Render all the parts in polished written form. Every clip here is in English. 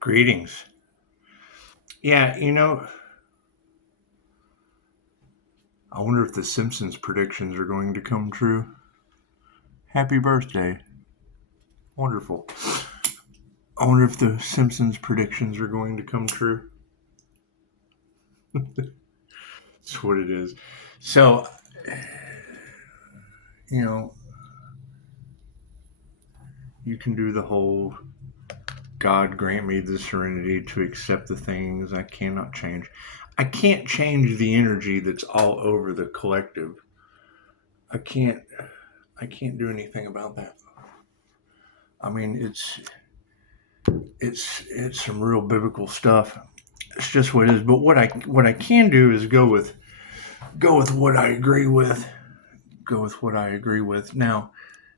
Greetings. Yeah, I wonder if the Simpsons predictions are going to come true. Happy birthday. Wonderful. I wonder if the Simpsons predictions are going to come true. That's what it is. So, you know, you can do the whole God grant me the serenity to accept the things I cannot change. I can't change the energy that's all over the collective. I can't do anything about that. I mean, it's some real biblical stuff. It's just what it is. But what I can do is go with what I agree with. Go with what I agree with. Now,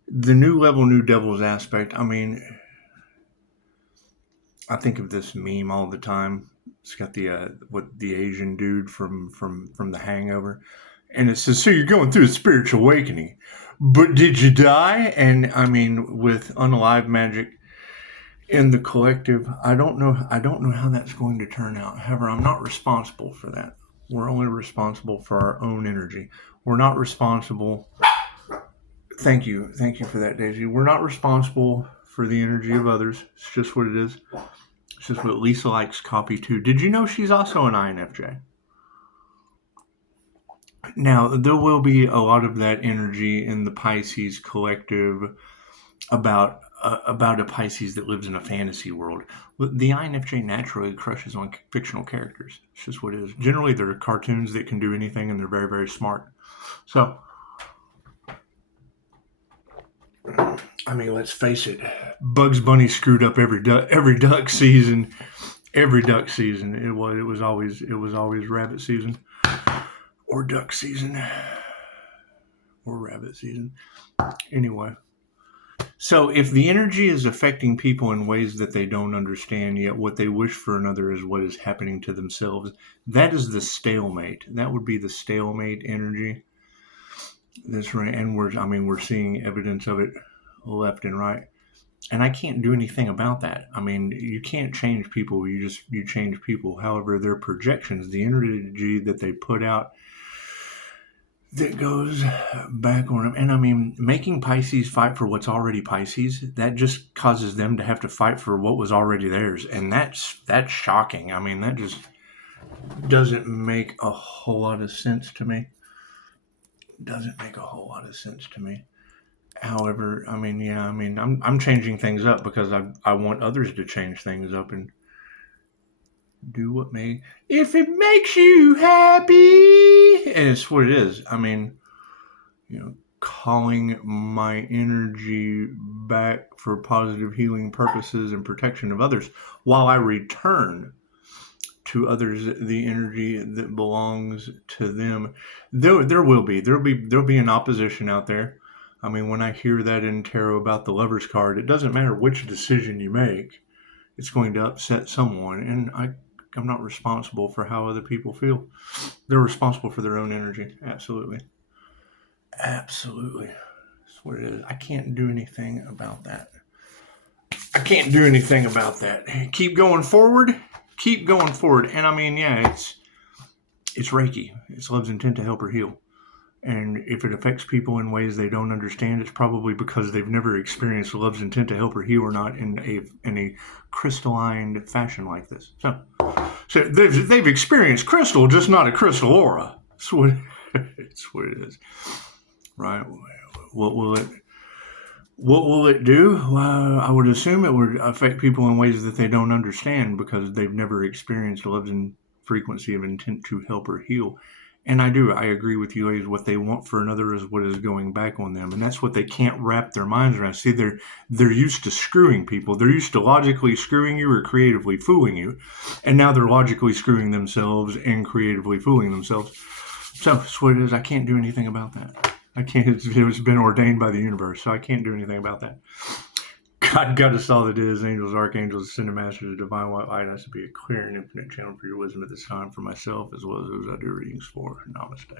the new level, new devils aspect. I mean, I think of this meme all the time. It's got the Asian dude from The Hangover, and it says, "So you're going through a spiritual awakening, but did you die?" And I mean, with unalive magic in the collective, I don't know how that's going to turn out. However, I'm not responsible for that. We're only responsible for our own energy. We're not responsible. Thank you for that, Daisy. We're not responsible for the energy of others. It's just what it is. It's just what Lisa likes copy too. Did you know she's also an INFJ? Now, there will be a lot of that energy in the Pisces collective about a Pisces that lives in a fantasy world. The INFJ naturally crushes on fictional characters. It's just what it is. Generally, they're cartoons that can do anything, and they're very, very smart. So, I mean, let's face it. Bugs Bunny screwed up every duck season. Every duck season, it was always rabbit season, or duck season, or rabbit season. Anyway. So, if the energy is affecting people in ways that they don't understand, yet what they wish for another is what is happening to themselves, that is the stalemate. That would be the stalemate energy. That's right, and we're seeing evidence of it left and right. And I can't do anything about that. I mean, you can't change people. You change people. However, their projections, the energy that they put out, that goes back on them. And I mean, making Pisces fight for what's already Pisces, that just causes them to have to fight for what was already theirs. And that's shocking. I mean, that just doesn't make a whole lot of sense to me. Doesn't make a whole lot of sense to me. However, I mean, yeah, I mean, I'm changing things up because I want others to change things up and do what may, if it makes you happy. And it's what it is. I mean, calling my energy back for positive healing purposes and protection of others while I return to others the energy that belongs to them. There'll be an opposition out there. I mean, when I hear that in tarot about the Lover's card, it doesn't matter which decision you make, it's going to upset someone, and I'm not responsible for how other people feel. They're responsible for their own energy. Absolutely. Absolutely. That's what it is. I can't do anything about that. I can't do anything about that. Keep going forward. Keep going forward. And I mean, yeah, it's Reiki. It's love's intent to help or heal. And if it affects people in ways they don't understand, it's probably because they've never experienced love's intent to help or heal or not in a crystalline fashion like this. So they've experienced crystal, just not a crystal aura. It's what it is. Right? What will it do? Well, I would assume it would affect people in ways that they don't understand because they've never experienced love's frequency of intent to help or heal. And I agree with you, ladies. What they want for another is what is going back on them, and that's what they can't wrap their minds around. See, they're used to screwing people. They're used to logically screwing you or creatively fooling you, and now they're logically screwing themselves and creatively fooling themselves. So that's what it is. I can't do anything about that. I can't. It's been ordained by the universe, so I can't do anything about that. God got us all that is, angels, archangels, ascended masters, divine white light. Has to be a clear and infinite channel for your wisdom at this time for myself as well as those I do readings for. Namaste.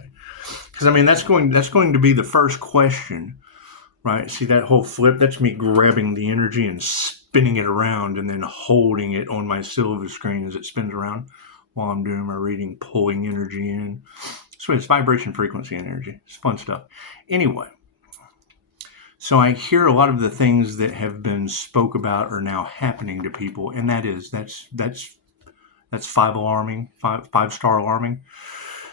Because I mean, that's going to be the first question, right? See that whole flip? That's me grabbing the energy and spinning it around and then holding it on my silver screen as it spins around while I'm doing my reading, pulling energy in. So it's vibration, frequency, and energy. It's fun stuff. Anyway, so I hear a lot of the things that have been spoke about are now happening to people, and that's five star alarming.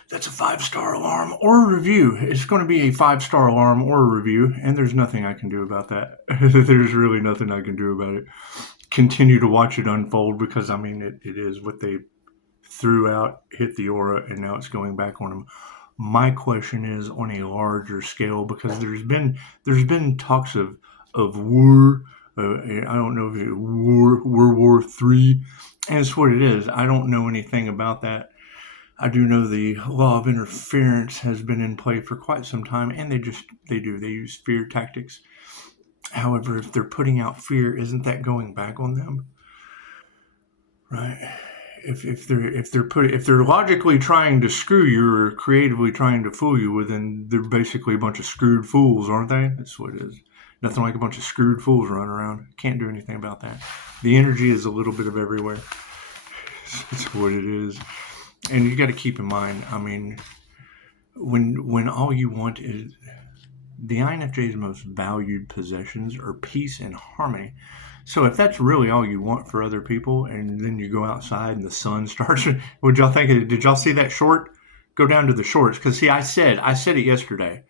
That's a 5-star alarm or a review. It's going to be a 5-star alarm or a review, and there's nothing I can do about that. There's really nothing I can do about it. Continue to watch it unfold, because I mean it is what they threw out, hit the aura, and now it's going back on them. My question is on a larger scale, because there's been talks of war. I don't know if it World War III, and it's what it is. I don't know anything about that. I do know the law of interference has been in play for quite some time, and they use fear tactics. However, if they're putting out fear, isn't that going back on them? Right? If they're logically trying to screw you or creatively trying to fool you, well, then they're basically a bunch of screwed fools, aren't they? That's what it is. Nothing like a bunch of screwed fools running around. Can't do anything about that. The energy is a little bit of everywhere. It's what it is. And you got to keep in mind, I mean, when all you want is, the INFJ's most valued possessions are peace and harmony. So if that's really all you want for other people, and then you go outside and the sun starts, would y'all think did y'all see that short? Go down to the shorts, because see, I said it yesterday.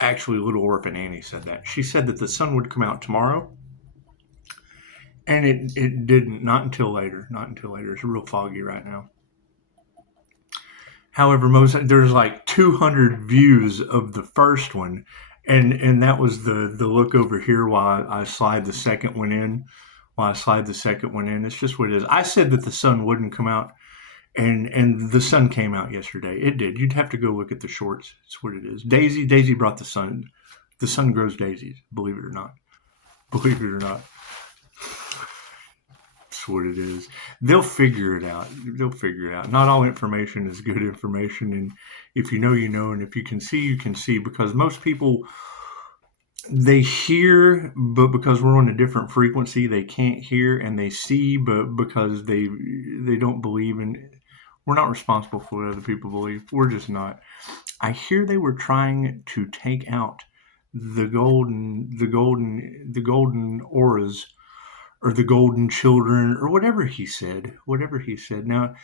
Actually, Little Orphan Annie said that. She said that the sun would come out tomorrow, and it didn't. Not until later. It's real foggy right now. However, there's like 200 views of the first one, and that was the look over here while I slide the second one in. It's just what it is. I said that the sun wouldn't come out, and the sun came out yesterday. It did. You'd have to go look at the shorts. It's what it is. Daisy brought the sun. The sun grows daisies. Believe it or not. That's what it is. They'll figure it out. Not all information is good information, and if you know, you know, and if you can see, you can see, because most people, they hear, but because we're on a different frequency, they can't hear, and they see, but because they don't believe in. We're not responsible for what other people believe. We're just not. I hear they were trying to take out the golden auras, or the golden children, or whatever he said. Now,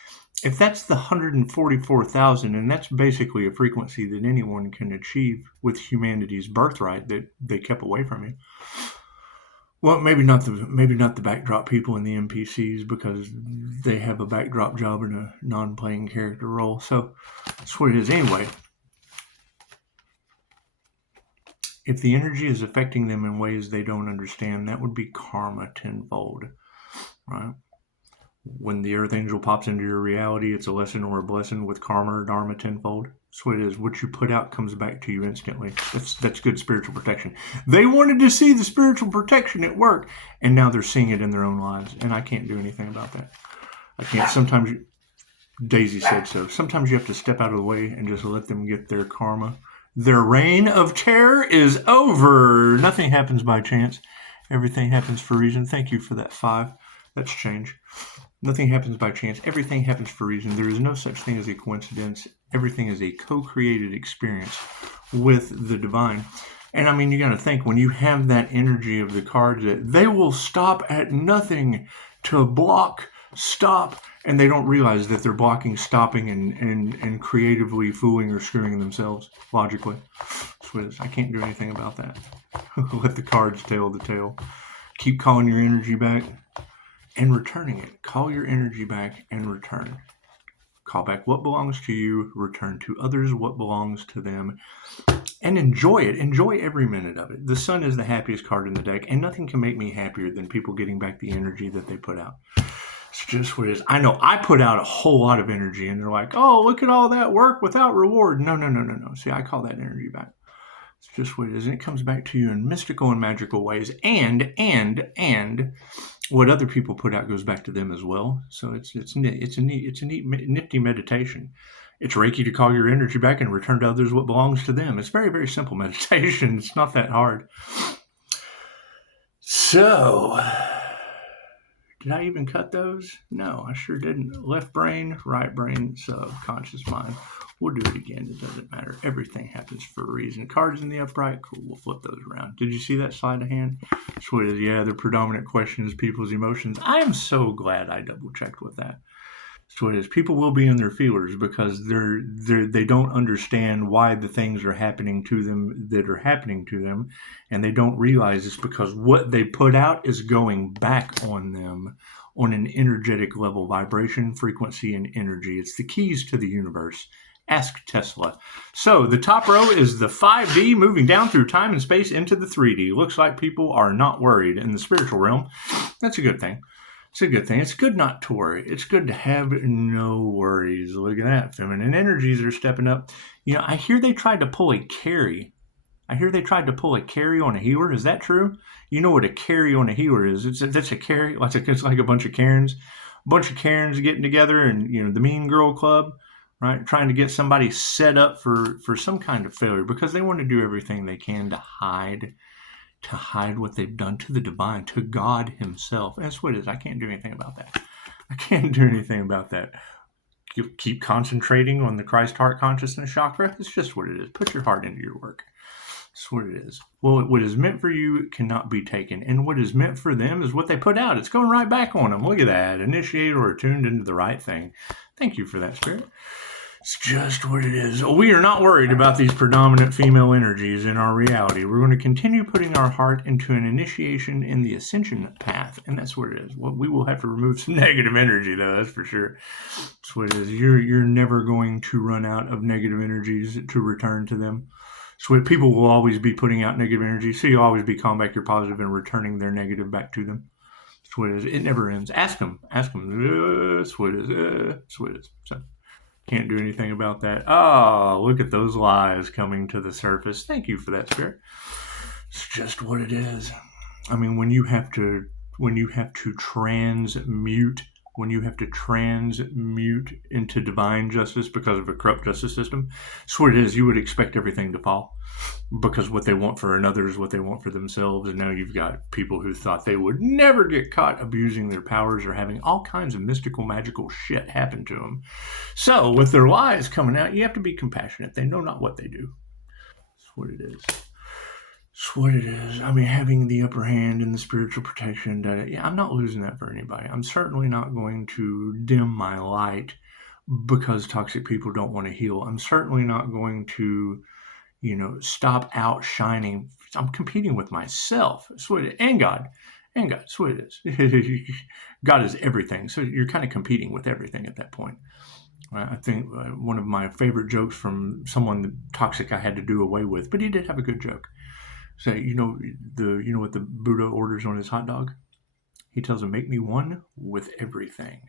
if that's the 144,000, and that's basically a frequency that anyone can achieve with humanity's birthright that they kept away from you. Well, maybe not the backdrop people and the NPCs, because they have a backdrop job in a non-playing character role. So that's what it is. Anyway, if the energy is affecting them in ways they don't understand, that would be karma tenfold, right? When the Earth Angel pops into your reality, it's a lesson or a blessing with karma or dharma tenfold. That's what it is. What you put out comes back to you instantly. That's good spiritual protection. They wanted to see the spiritual protection at work, and now they're seeing it in their own lives, and I can't do anything about that. I can't. Sometimes, Daisy said so. Sometimes you have to step out of the way and just let them get their karma. Their reign of terror is over. Nothing happens by chance. Everything happens for a reason. Thank you for that 5. That's change. Nothing happens by chance. Everything happens for a reason. There is no such thing as a coincidence. Everything is a co-created experience with the divine. And I mean, you got to think, when you have that energy of the cards, that they will stop at nothing to block, stop, and they don't realize that they're blocking, stopping, and creatively fooling or screwing themselves logically. I can't do anything about that. Let the cards tell the tale. Keep calling your energy back and returning it. Call your energy back and return. Call back what belongs to you, return to others what belongs to them, and enjoy it. Enjoy every minute of it. The sun is the happiest card in the deck, and nothing can make me happier than people getting back the energy that they put out. It's just what it is. I know I put out a whole lot of energy, and they're like, oh, look at all that work without reward. No. See, I call that energy back. It's just what it is, and it comes back to you in mystical and magical ways, and what other people put out goes back to them as well. So it's a neat, nifty meditation. It's Reiki to call your energy back and return to others what belongs to them. It's very, very simple meditation. It's not that hard. So, did I even cut those? No, I sure didn't. Left brain, right brain, subconscious mind. We'll do it again. It doesn't matter. Everything happens for a reason. Cards in the upright. Cool. We'll flip those around. Did you see that sleight of hand? Sweet. Yeah, the predominant question is people's emotions. I am so glad I double checked with that. So it is. People will be in their feelers because they don't understand why the things are happening to them that are happening to them, and they don't realize it's because what they put out is going back on them on an energetic level, vibration, frequency, and energy. It's the keys to the universe. Ask Tesla. So the top row is the 5D moving down through time and space into the 3D. Looks like people are not worried in the spiritual realm. That's a good thing. It's a good thing. It's good not to worry. It's good to have no worries. Look at that. Feminine energies are stepping up. You know, I hear they tried to pull a carry. I hear they tried to pull a carry on a healer. Is that true? You know what a carry on a healer is? That's a carry. It's like a bunch of Karens. A bunch of Karens getting together and, you know, the Mean Girl Club, right? Trying to get somebody set up for some kind of failure because they want to do everything they can to hide what they've done to the divine, to God himself. That's what it is. I can't do anything about that. I can't do anything about that. Keep concentrating on the Christ heart consciousness chakra. It's just what it is. Put your heart into your work. That's what it is. Well, what is meant for you cannot be taken. And what is meant for them is what they put out. It's going right back on them. Look at that. Initiated or attuned into the right thing. Thank you for that, Spirit. It's just what it is. We are not worried about these predominant female energies in our reality. We're going to continue putting our heart into an initiation in the ascension path, and that's what it is. Well, we will have to remove some negative energy, though, that's for sure. That's what it is. You're never going to run out of negative energies to return to them. So people will always be putting out negative energy, so you'll always be calling back your positive and returning their negative back to them. That's what it is. It never ends. Ask them. That's what it is. That's what it is. So. Can't do anything about that. Oh, look at those lies coming to the surface. Thank you for that, Spirit. It's just what it is. I mean, when you have to transmute into divine justice because of a corrupt justice system, that's what it is. You would expect everything to fall because what they want for another is what they want for themselves. And now you've got people who thought they would never get caught abusing their powers or having all kinds of mystical, magical shit happen to them. So with their lies coming out, you have to be compassionate. They know not what they do. That's what it is. It's what it is. I mean, having the upper hand in the spiritual protection, I'm not losing that for anybody. I'm certainly not going to dim my light because toxic people don't want to heal. I'm certainly not going to, stop outshining. I'm competing with myself. That's what it is. And God. That's what it is. God is everything. So you're kind of competing with everything at that point. I think one of my favorite jokes from someone toxic I had to do away with, but he did have a good joke. So, you know what the Buddha orders on his hot dog? He tells him, make me one with everything.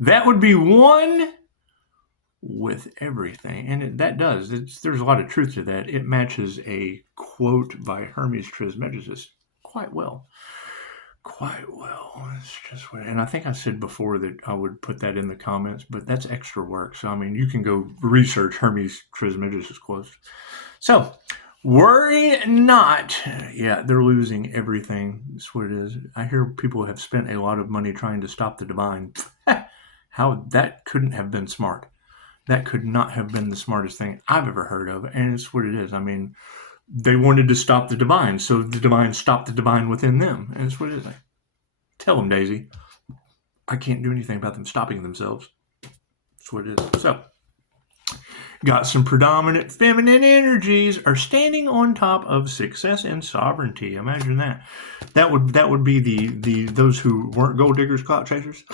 That would be one with everything. And that does. There's a lot of truth to that. It matches a quote by Hermes Trismegistus quite well. It's just what, and I think I said before that I would put that in the comments, but that's extra work. So, I mean, you can go research Hermes Trismegistus quotes. So, worry not. Yeah, they're losing everything. That's what it is. I hear people have spent a lot of money trying to stop the divine. How that couldn't have been smart. That could not have been the smartest thing I've ever heard of. And it's what it is. I mean, they wanted to stop the divine, so the divine stopped the divine within them. And it's what it is. Tell them, Daisy. I can't do anything about them stopping themselves. That's what it is. So, got some predominant feminine energies are standing on top of success and sovereignty. Imagine that. That would be the those who weren't gold diggers, clout chasers.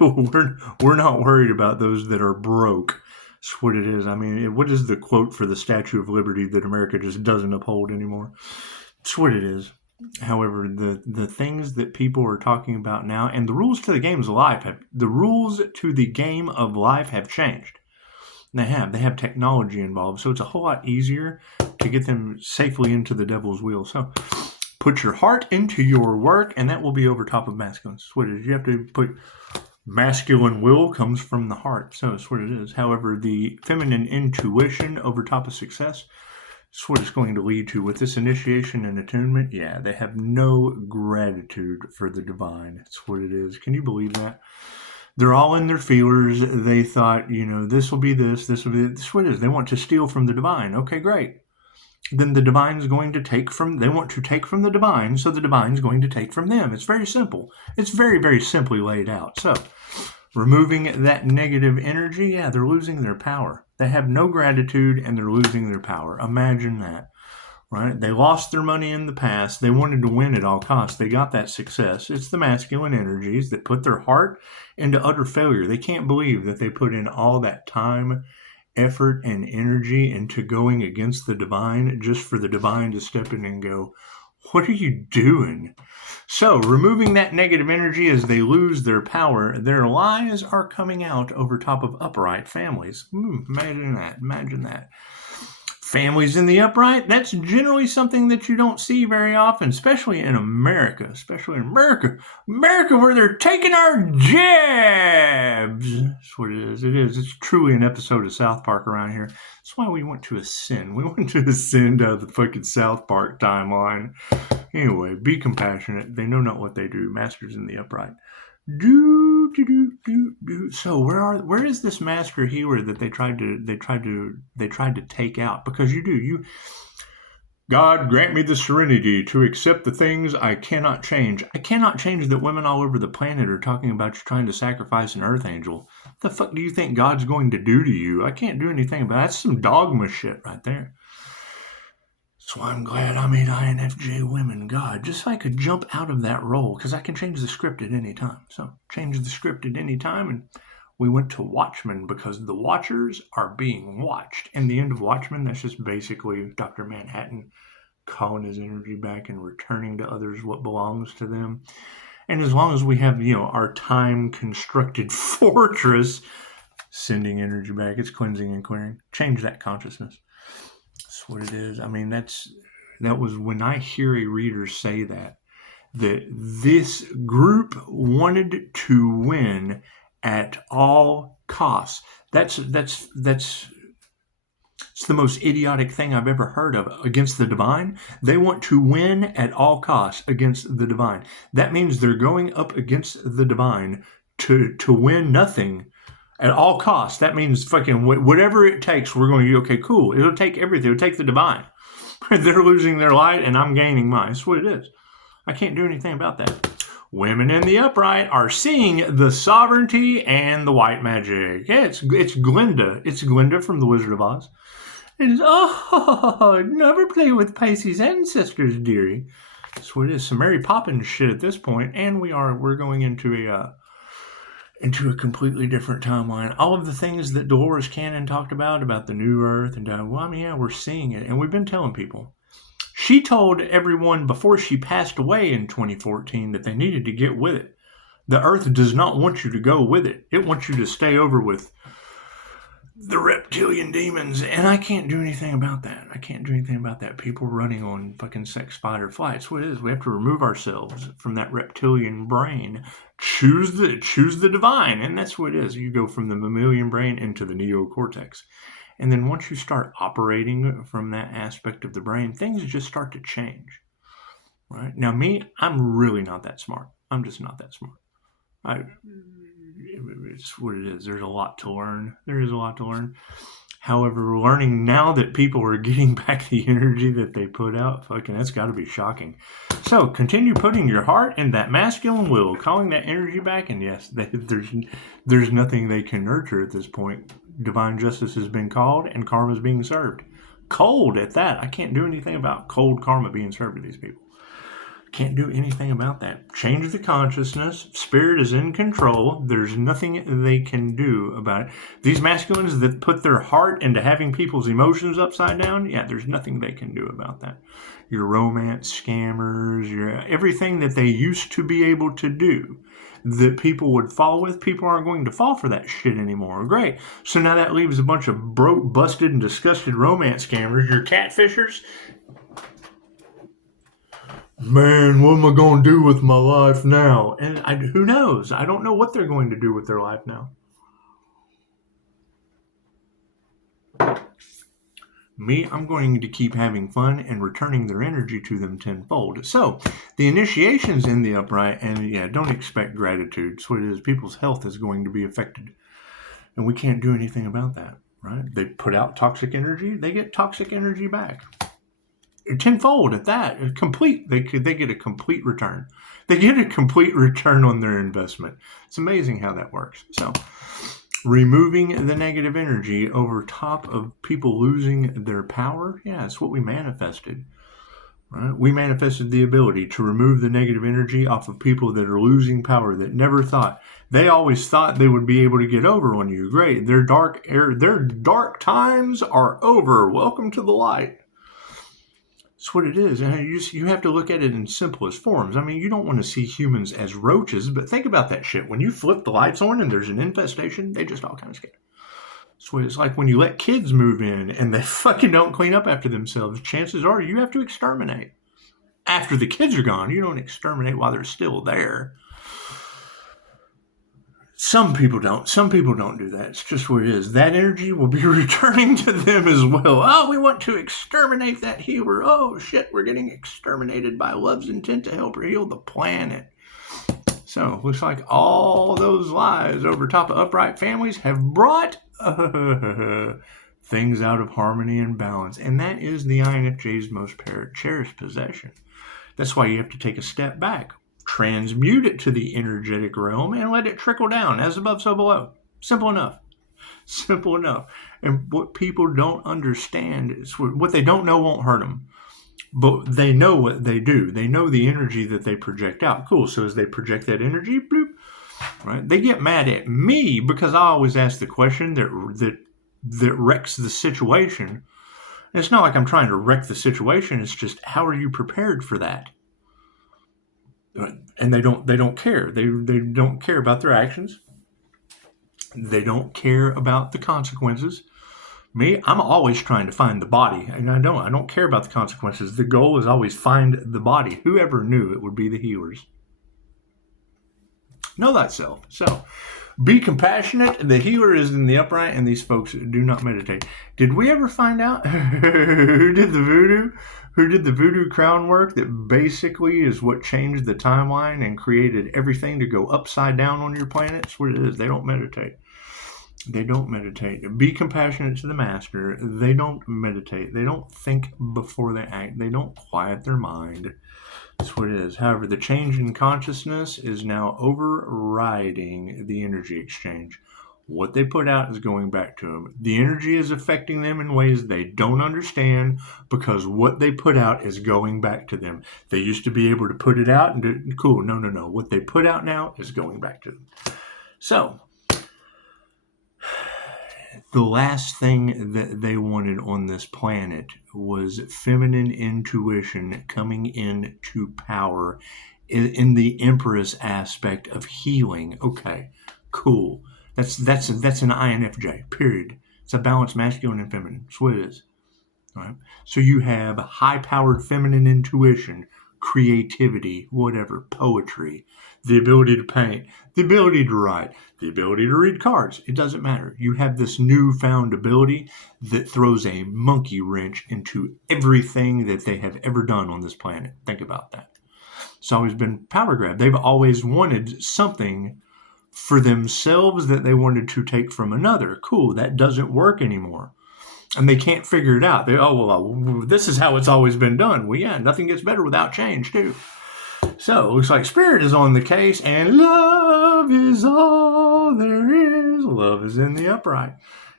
we're not worried about those that are broke. That's what it is. I mean, what is the quote for the Statue of Liberty that America just doesn't uphold anymore? That's what it is. However, the things that people are talking about now, and the rules to the game of life have changed. They have technology involved, so it's a whole lot easier to get them safely into the devil's wheel. So put your heart into your work, and that will be over top of masculine. That's what it is. You have to put masculine will comes from the heart. So that's what it is. However, the feminine intuition over top of success, That's what it's going to lead to with this initiation and attunement. Yeah, they have no gratitude for the divine. That's what it is. Can you believe that? They're all in their feelers. They thought, this will be this will be this. What it is. They want to steal from the divine. Okay, great. Then the divine's going to they want to take from the divine, so the divine's going to take from them. It's very simple. It's very, very simply laid out. So, removing that negative energy, yeah, they're losing their power. They have no gratitude and they're losing their power. Imagine that, right? They lost their money in the past. They wanted to win at all costs. They got that success. It's the masculine energies that put their heart into utter failure. They can't believe that they put in all that time, effort, and energy into going against the divine just for the divine to step in and go, what are you doing? So, removing that negative energy as they lose their power, their lies are coming out over top of upright families. Imagine that. Families in the upright, that's generally something that you don't see very often, especially in America. America where they're taking our jabs. That's what it is. It's truly an episode of South Park around here. That's why we want to ascend. We want to ascend out of the fucking South Park timeline. Anyway, be compassionate. They know not what they do. Masters in the upright. So where is this master healer that they tried to take out? Because God grant me the serenity to accept the things I cannot change. I cannot change that women all over the planet are talking about you trying to sacrifice an earth angel. What the fuck do you think God's going to do to you? I can't do anything about it. That's some dogma shit right there. So I'm glad I made INFJ women. God, just so I could jump out of that role, because I can change the script at any time. So change the script at any time, and we went to Watchmen because the Watchers are being watched. And the end of Watchmen, that's just basically Dr. Manhattan calling his energy back and returning to others what belongs to them. And as long as we have, our time-constructed fortress, sending energy back, it's cleansing and clearing. Change that consciousness. That's what it is. I mean, that was when I hear a reader say that this group wanted to win at all costs. It's the most idiotic thing I've ever heard of. Against the divine, they want to win at all costs against the divine. That means they're going up against the divine to win nothing at all costs. That means fucking whatever it takes, we're going to, okay, cool. It'll take everything. It'll take the divine. They're losing their light and I'm gaining mine. That's what it is. I can't do anything about that. Women in the upright are seeing the sovereignty and the white magic. Yeah, it's Glinda. It's Glinda from The Wizard of Oz. It is, never play with Pisces ancestors, dearie. That's what it is. Some Mary Poppins shit at this point, and we're going into a completely different timeline. All of the things that Dolores Cannon talked about the new earth, and we're seeing it, and we've been telling people. She told everyone before she passed away in 2014 that they needed to get with it. The earth does not want you to go with it. It wants you to stay over with the reptilian demons, and I can't do anything about that. People running on fucking sex spider flights. What it is, we have to remove ourselves from that reptilian brain. Choose the divine, and that's what it is. You go from the mammalian brain into the neocortex. And then once you start operating from that aspect of the brain, things just start to change. Right? Now me, I'm really not that smart. I'm just not that smart. It's what it is. There's a lot to learn. There is a lot to learn. However, learning now that people are getting back the energy that they put out, fucking, that's got to be shocking. So continue putting your heart in that masculine will, calling that energy back. And yes, there's nothing they can nurture at this point. Divine justice has been called and karma is being served. Cold at that. I can't do anything about cold karma being served to these people. Can't do anything about that. Change the consciousness. Spirit is in control. There's nothing they can do about it. These masculines that put their heart into having people's emotions upside down, yeah, there's nothing they can do about that. Your romance scammers, your everything that they used to be able to do that people would fall with, people aren't going to fall for that shit anymore. Great. So now that leaves a bunch of broke, busted, and disgusted romance scammers, your catfishers. Man, what am I going to do with my life now? And who knows? I don't know what they're going to do with their life now. Me, I'm going to keep having fun and returning their energy to them tenfold. So, the initiation's in the upright, and yeah, don't expect gratitude. So it is. People's health is going to be affected, and we can't do anything about that, right? They put out toxic energy, they get toxic energy back. Tenfold at that. Complete. They get a complete return. They get a complete return on their investment. It's amazing how that works. So, removing the negative energy over top of people losing their power, yeah, it's what we manifested. Right? We manifested the ability to remove the negative energy off of people that are losing power, that never thought. They always thought they would be able to get over on you. Great. Their dark times are over. Welcome to the light. That's what it is. And you have to look at it in simplest forms. I mean, you don't want to see humans as roaches, but think about that shit. When you flip the lights on and there's an infestation, they just all kind of scared. So it's like when you let kids move in and they fucking don't clean up after themselves, chances are you have to exterminate. After the kids are gone, you don't exterminate while they're still there. Some people don't. Some people don't do that. It's just what it is. That energy will be returning to them as well. Oh, we want to exterminate that healer. Oh, shit, we're getting exterminated by love's intent to help her heal the planet. So, looks like all those lies over top of upright families have brought things out of harmony and balance. And that is the INFJ's most cherished possession. That's why you have to take a step back. Transmute it to the energetic realm and let it trickle down, as above, so below. Simple enough. Simple enough. And what people don't understand is what they don't know won't hurt them. But they know what they do. They know the energy that they project out. Cool. So as they project that energy, bloop, right? They get mad at me because I always ask the question that wrecks the situation. And it's not like I'm trying to wreck the situation. It's just, how are you prepared for that? And they don't care. They don't care about their actions. They don't care about the consequences. Me, I'm always trying to find the body, and I don't care about the consequences. The goal is always find the body. Whoever knew it would be the healers. Know thyself. So, be compassionate. The healer is in the upright, and these folks do not meditate. Did we ever find out who did the voodoo? Who did the voodoo crown work that basically is what changed the timeline and created everything to go upside down on your planet? That's what it is. They don't meditate. They don't meditate. Be compassionate to the master. They don't meditate. They don't think before they act. They don't quiet their mind. That's what it is. However, the change in consciousness is now overriding the energy exchange. What they put out is going back to them. The energy is affecting them in ways they don't understand because what they put out is going back to them. They used to be able to put it out and do, cool. No. What they put out now is going back to them. So, the last thing that they wanted on this planet was feminine intuition coming into power in the Empress aspect of healing. Okay, cool. That's an INFJ, period. It's a balanced masculine and feminine. That's what it is. All right? So you have high-powered feminine intuition, creativity, whatever, poetry, the ability to paint, the ability to write, the ability to read cards. It doesn't matter. You have this newfound ability that throws a monkey wrench into everything that they have ever done on this planet. Think about that. It's always been power grab. They've always wanted something for themselves that they wanted to take from another. Cool, that doesn't work anymore. And they can't figure it out. This is how it's always been done. Well, yeah, nothing gets better without change, too. So, it looks like Spirit is on the case, and love is all there is. Love is in the upright.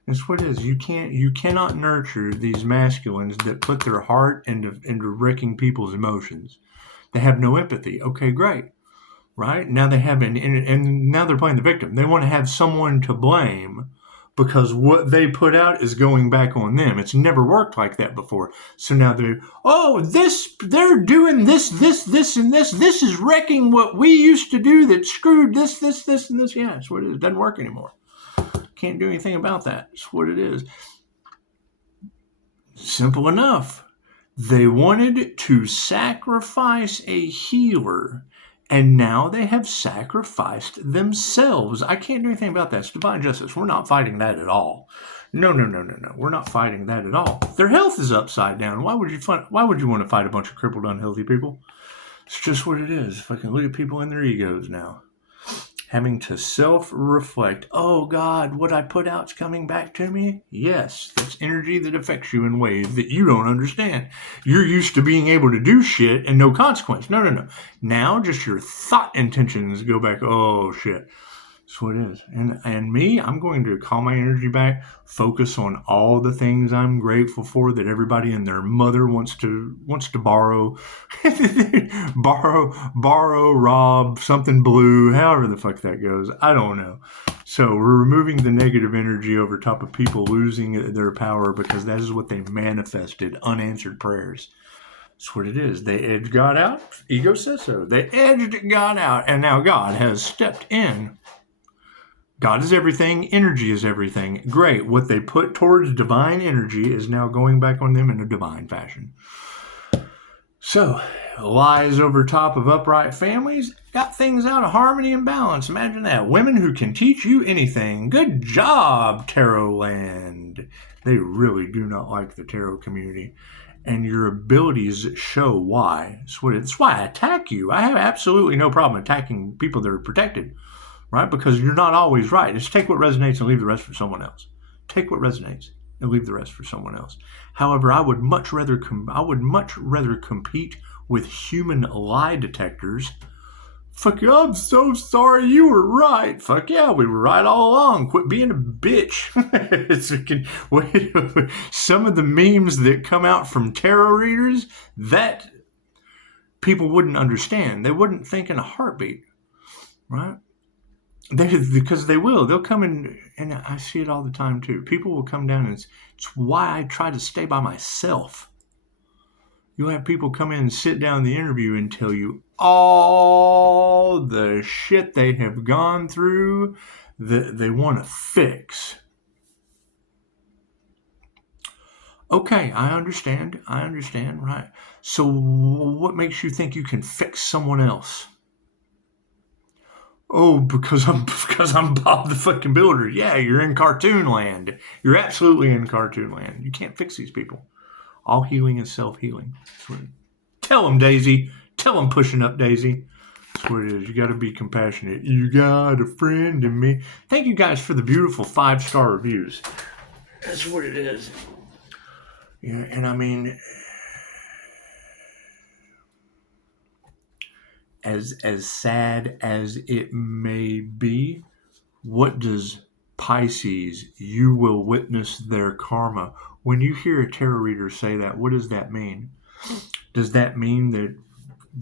That's what it is. You cannot nurture these masculines that put their heart into wrecking people's emotions. They have no empathy. Okay, great. Right? Now they have, and now they're playing the victim. They want to have someone to blame because what they put out is going back on them. It's never worked like that before. So now they're doing this, and this. This is wrecking what we used to do that screwed this, and this. Yeah, that's what it is. It doesn't work anymore. Can't do anything about that. It's what it is. Simple enough. They wanted to sacrifice a healer And now they have sacrificed themselves. I can't do anything about that. It's divine justice. We're not fighting that at all. No. We're not fighting that at all. Their health is upside down. Why would you want to fight a bunch of crippled, unhealthy people? It's just what it is. If I can look at people in their egos now. Having to self-reflect. Oh, God, what I put out's coming back to me? Yes, that's energy that affects you in ways that you don't understand. You're used to being able to do shit and no consequence. No. Now, just your thought intentions go back. Oh, shit. That's what it is. And me, I'm going to call my energy back, focus on all the things I'm grateful for that everybody and their mother wants to borrow. borrow, rob, something blue, however the fuck that goes. I don't know. So we're removing the negative energy over top of people losing their power because that is what they manifested, unanswered prayers. That's what it is. They edged God out. Ego says so. They edged God out, and now God has stepped in. God is everything. Energy is everything. Great. What they put towards divine energy is now going back on them in a divine fashion. So, lies over top of upright families got things out of harmony and balance. Imagine that. Women who can teach you anything. Good job, Tarot Land. They really do not like the tarot community. And your abilities show why. That's why I attack you. I have absolutely no problem attacking people that are protected. Right? Because you're not always right. Just take what resonates and leave the rest for someone else. Take what resonates and leave the rest for someone else. However, I would much rather compete with human lie detectors. Fuck you, I'm so sorry, you were right. Fuck yeah, we were right all along. Quit being a bitch. Some of the memes that come out from tarot readers, that people wouldn't understand. They wouldn't think in a heartbeat. Right? Because they will. They'll come in, and I see it all the time too. People will come down, and it's why I try to stay by myself. You'll have people come in and sit down in the interview and tell you all the shit they have gone through that they want to fix. Okay, I understand, right? So what makes you think you can fix someone else? Oh, because I'm Bob the fucking Builder. Yeah, you're in cartoon land. You're absolutely in cartoon land. You can't fix these people. All healing is self-healing. Tell them, Daisy. Tell them, pushing up, Daisy. That's what it is. You got to be compassionate. You got a friend in me. Thank you guys for the beautiful 5-star reviews. That's what it is. Yeah, and I mean, as sad as it may be, what does Pisces, you will witness their karma? When you hear a tarot reader say that, what does that mean? Does that mean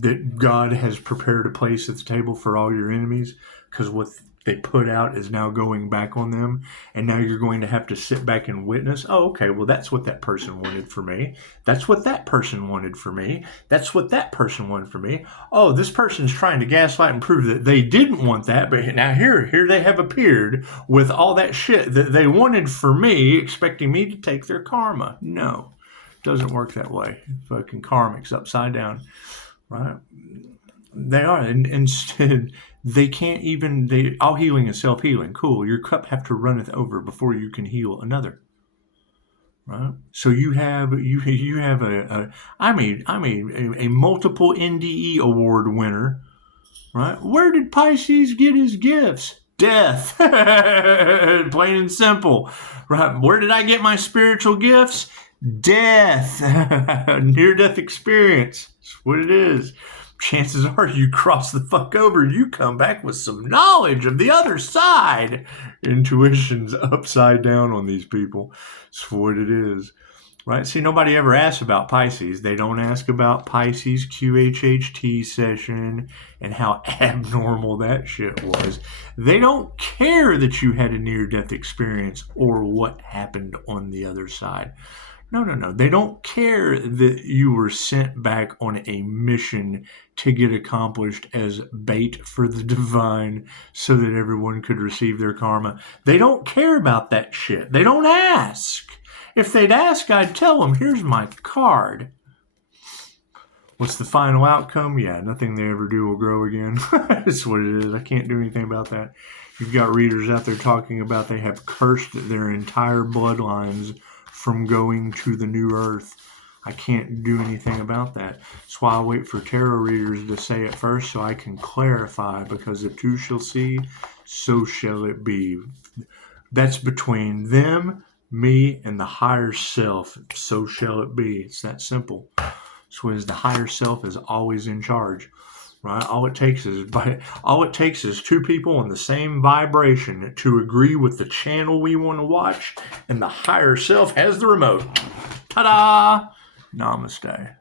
that God has prepared a place at the table for all your enemies? Because what they put out is now going back on them, and now you're going to have to sit back and witness. Oh, okay, well, that's what that person wanted for me. That's what that person wanted for me. That's what that person wanted for me. Oh, this person's trying to gaslight and prove that they didn't want that, but now here they have appeared with all that shit that they wanted for me, expecting me to take their karma. No, it doesn't work that way. Fucking karmic's upside down, right? They are, and instead they can't even. All healing is self-healing. Cool. Your cup have to runneth over before you can heal another. Right. So you have a multiple NDE award winner. Right. Where did Pisces get his gifts? Death. Plain and simple. Right. Where did I get my spiritual gifts? Death. Near-death experience. That's what it is. Chances are you cross the fuck over, you come back with some knowledge of the other side. Intuition's upside down on these people. That's what it is. Right? See, nobody ever asks about Pisces. They don't ask about Pisces QHHT session and how abnormal that shit was. They don't care that you had a near-death experience or what happened on the other side. No. They don't care that you were sent back on a mission to get accomplished as bait for the divine so that everyone could receive their karma. They don't care about that shit. They don't ask. If they'd ask, I'd tell them, here's my card. What's the final outcome? Yeah, nothing they ever do will grow again. That's what it is. I can't do anything about that. You've got readers out there talking about they have cursed their entire bloodlines from going to the new earth. I can't do anything about that. That's why I wait for tarot readers to say it first so I can clarify, because the two shall see, so shall it be. That's between them, me, and the higher self. So shall it be. It's that simple. So as the higher self is always in charge, right? All it takes is two people in the same vibration to agree with the channel we want to watch, and the higher self has the remote. Ta-da! Namaste.